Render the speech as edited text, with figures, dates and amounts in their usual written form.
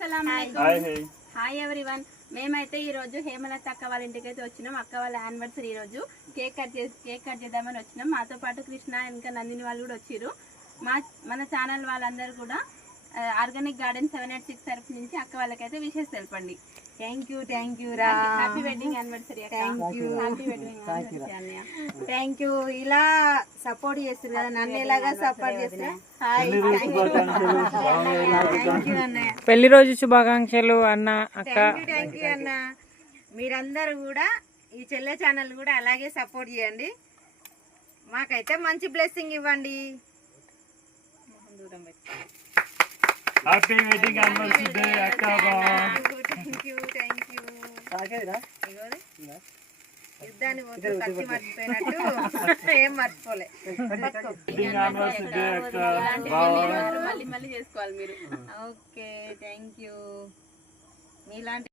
Hi everyone. మేమైతే ఈ రోజు హేమలత అక్క వాళ్ళ ఇంటికి అయితే వచ్చినాం. అక్క వాళ్ళ యానివర్సరీ ఈ రోజు కేక్ కట్ చేద్దామని వచ్చినాం. మాతో పాటు కృష్ణ ఇంకా నందిని వాళ్ళు కూడా వచ్చారు. మన ఛానల్ వాళ్ళందరూ కూడా ఆర్గానిక్ గార్డెన్ 786 తరఫు నుంచి అక్క వాళ్ళకైతే విషెస్ తెలపండి. థ్యాంక్ యూ రా. Happy wedding anniversary. Thank you. ఇలా సపోర్ట్ చేస్తారు కదా, నన్ను ఎలాగా సపోర్ట్ చేస్తున్నా. పెళ్లి రోజు శుభాకాంక్షలు అన్న అక్క. థ్యాంక్ యూ అన్న. మీరందరూ కూడా ఈ చెల్లె ఛానల్ కూడా అలాగే సపోర్ట్ చేయండి. మాకైతే మంచి బ్లెస్సింగ్ ఇవ్వండి. హ్యాపీ వెడ్డింగ్ యానివర్సరీ అక్క. Thank you. యుద్ధాన్ని పోతే కత్తి మర్చిపోయినట్టు ఏం మర్చిపోలే. మళ్ళీ చేసుకోవాలి మీరు. Okay thank you. మీలాంటి